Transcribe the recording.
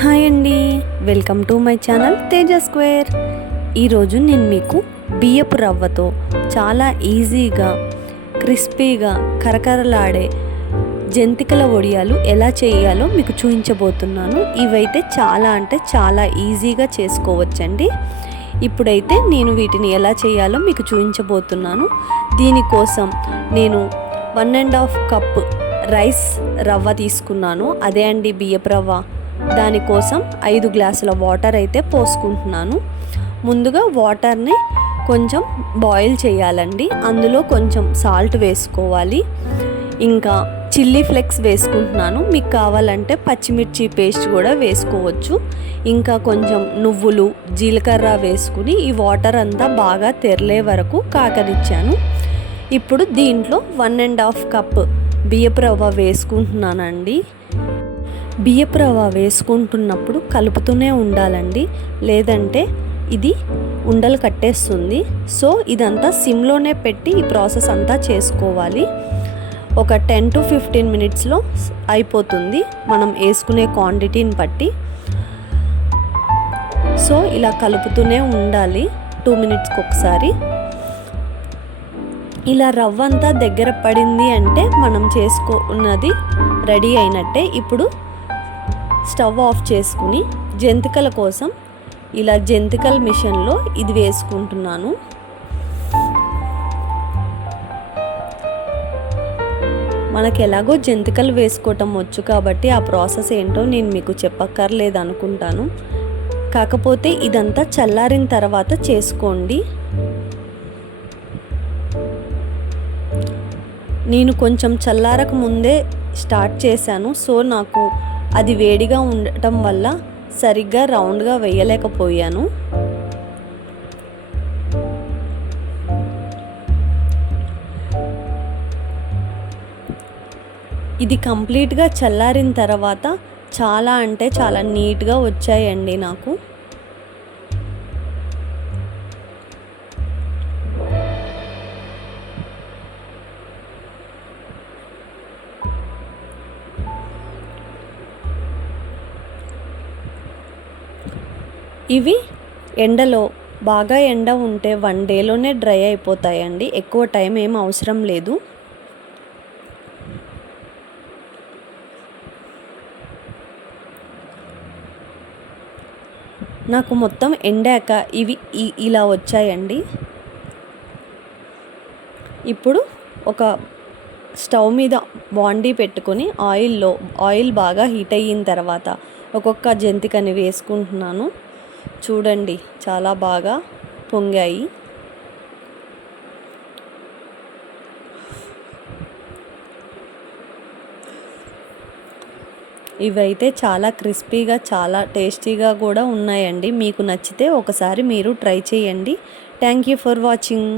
Hi అండి. Welcome to my channel Teja square. ఈరోజు నేను మీకు బియ్యపు రవ్వతో చాలా ఈజీగా క్రిస్పీగా కరకరలాడే జంతికల వడియాలు ఎలా చేయాలో మీకు చూపించబోతున్నాను. ఇవైతే చాలా అంటే చాలా ఈజీగా చేసుకోవచ్చండి. ఇప్పుడైతే నేను వీటిని ఎలా చేయాలో మీకు చూపించబోతున్నాను. దీనికోసం నేను one and half cup rice rava తీసుకున్నాను. అదే అండి బియ్యపు రవ్వ. దానికోసం ఐదు గ్లాసుల వాటర్ అయితే పోసుకుంటున్నాను. ముందుగా వాటర్ని కొంచెం బాయిల్ చేయాలండి. అందులో కొంచెం సాల్ట్ వేసుకోవాలి. ఇంకా చిల్లీ ఫ్లెక్స్ వేసుకుంటున్నాను. మీకు కావాలంటే పచ్చిమిర్చి పేస్ట్ కూడా వేసుకోవచ్చు. ఇంకా కొంచెం నువ్వులు జీలకర్ర వేసుకుని ఈ వాటర్ అంతా బాగా తెరలే వరకు కాకరిచ్చాను ఇప్పుడు దీంట్లో వన్ అండ్ హాఫ్ కప్ బియ్యపు రవ్వ వేసుకుంటున్నానండి. బియ్యపు రవ్వ వేసుకుంటున్నప్పుడు కలుపుతూనే ఉండాలండి. లేదంటే ఇది ఉండలు కట్టేస్తుంది. సో ఇదంతా సిమ్లోనే పెట్టి ఈ ప్రాసెస్ అంతా చేసుకోవాలి. ఒక టెన్ టు ఫిఫ్టీన్ మినిట్స్లో అయిపోతుంది మనం వేసుకునే క్వాంటిటీని బట్టి. సో ఇలా కలుపుతూనే ఉండాలి టూ మినిట్స్కి ఒకసారి. ఇలా రవ్వ అంతా దగ్గర పడింది అంటే మనం చేసుకున్నది రెడీ అయినట్టే. ఇప్పుడు స్టవ్ ఆఫ్ చేసుకుని జంతికల కోసం ఇలా జంతికల మిషన్లో ఇది వేసుకుంటున్నాను. మనకు ఎలాగో జంతికలు వేసుకోవటం వచ్చు కాబట్టి ఆ ప్రాసెస్ ఏంటో నేను మీకు చెప్పక్కర్లేదు అనుకుంటాను. కాకపోతే ఇదంతా చల్లారిన తర్వాత చేసుకోండి. నేను కొంచెం చల్లారక ముందే స్టార్ట్ చేశాను. సో నాకు అది వేడిగా ఉండటం వల్ల సరిగ్గా రౌండ్గా వేయలేకపోయాను. ఇది కంప్లీట్గా చల్లారిన తర్వాత చాలా అంటే చాలా నీట్గా వచ్చాయండి నాకు. ఇవి ఎండలో బాగా ఎండ ఉంటే వన్ డేలోనే డ్రై అయిపోతాయండి. ఎక్కువ టైం ఏం అవసరం లేదు. నాకు మొత్తం ఎండాక ఇవి ఇలా వచ్చాయండి. ఇప్పుడు ఒక స్టవ్ మీద బాండీ పెట్టుకొని ఆయిల్లో ఆయిల్ బాగా హీట్ అయిన తర్వాత ఒక్కొక్క జంతికని వేసుకుంటున్నాను. చూడండి చాలా బాగా పొంగాయి. ఇవైతే చాలా క్రిస్పీగా చాలా టేస్టీగా కూడా ఉన్నాయండి. మీకు నచ్చితే ఒకసారి మీరు ట్రై చేయండి. Thank you for watching.